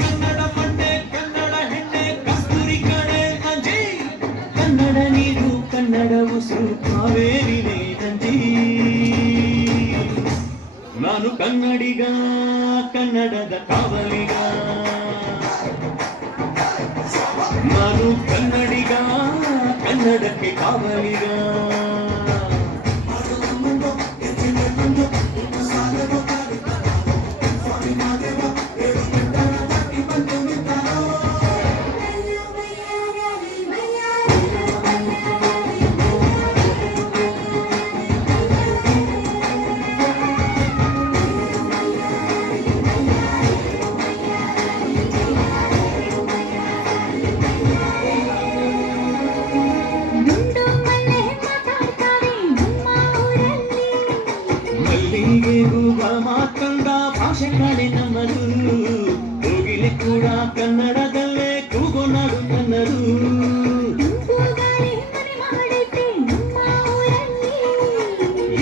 ಕನ್ನಡ ಮಣ್ಣೆ ಕನ್ನಡ ಹೆಣ್ಣೆ ಕಸ್ತೂರಿ ಕಣೆ ಅಂಜಿ ಕನ್ನಡ ನೀರು ಕನ್ನಡ ಉಸಿರು ಕಾವೇರಿನೇ ಅಂಜಿ ನಾನು ಕನ್ನಡಿಗ ಕನ್ನಡದ ಕಾವಲಿಗ ನಾನು ಕನ್ನಡಿಗ ಕನ್ನಡಕ್ಕೆ ಕಾವಲಿಗ ಮಾತಂದ ಭಾಷೆ ಕಡೆ ನಮ್ಮದು ಹೋಗಿಲೆ ಕೂಡ ಕನ್ನಡದಲ್ಲೇ ಕೂಗೋನಾಡು ಕನ್ನಡು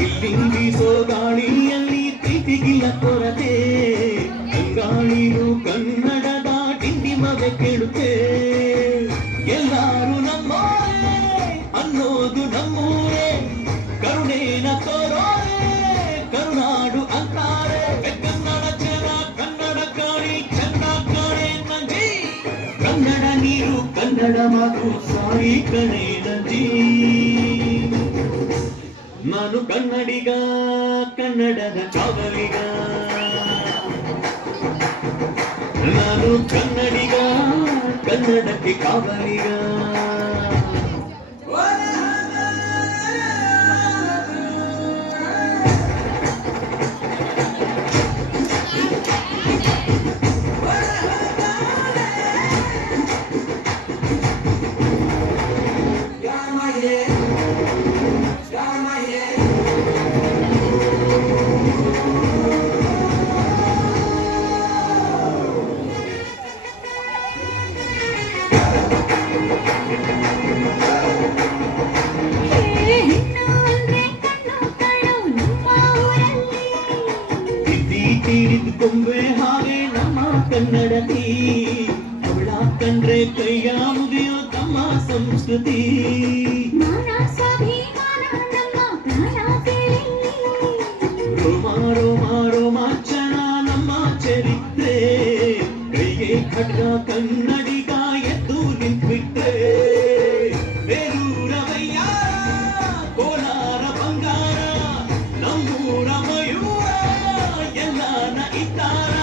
ಇಲ್ಲಿ ಬೀಸೋ ಗಾಳಿಯಲ್ಲಿ ಪ್ರೀತಿಗಿಲ್ಲ ಕೊರತೆ ಗಾಳಿಯು ಕನ್ನಡದ ಡಿಂಡಿಮವೆ ಕೇಳುತ್ತೆ ಎಲ್ಲಾರು ನಮ್ಮೋರೇ ಅನ್ನೋದು ನಮ್ಮೂರೇ ಕರುಣೇನ ತೋರೋರೆ ಕರುನಾಡು ಅಂತಾರೆ ಕನ್ನಡ ಜನ ಕನ್ನಡ ಕಾಣಿ ಚಂದ ಕಾಣೆ ನಂಜಿ ಕನ್ನಡ ನೀರು ಕನ್ನಡ ಮಾತು ಸಾರಿ ಕಣೆ ನಂಜಿ ನಾನು ಕನ್ನಡಿಗ ಕನ್ನಡದ ಕಾವಲಿಗ ನಾನು ಕನ್ನಡಿಗ ಕನ್ನಡಕ್ಕೆ ಕಾವಲಿಗ ಕೊಂಬೆ ಹಾಗೆ ನಮ್ಮ ಕನ್ನಡತಿ ಅವಳ ಕಂಡ್ರೆ ಕೈಯ ಮುಗಿಯೋ ತಮ್ಮ ಸಂಸ್ಕೃತಿ ರೋಮಾಂಚನ ನಮ್ಮ ಚರಿತ್ರೆ ಕೈಗೆ ಖಡ್ಗ ಕನ್ನಡಿಗ ಎದ್ದು ನಿಂತ್ಬಿಟ್ರೆ ಬೇರೂರವಯ್ಯ ಕೋಲಾರ ಬಂಗಾರ ನಮ್ಮೂರ ಮಯೂರ ಎಲ್ಲಾನ ಇದ್ದಾರ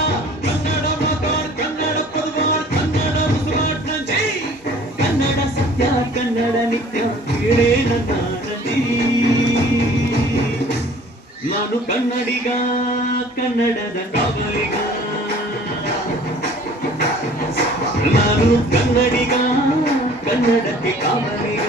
ಕನ್ನಡ ಮಗಾಡ್ ಕನ್ನಡ ಪದವಾಡ್ ಕನ್ನಡ ಮುಸುವಾಡ್ ನಂಜಿ ಕನ್ನಡ ಸತ್ಯ ಕನ್ನಡ ನಿತ್ಯ ಕೇಳೇ ನನ್ನ ನದಿ ನಾನು ಕನ್ನಡಿಗ ಕನ್ನಡದ ಕಾವಲಿಗ ನಾನು ಕನ್ನಡಿಗ ಕನ್ನಡಕ್ಕೆ ಕಾವಲಿಗ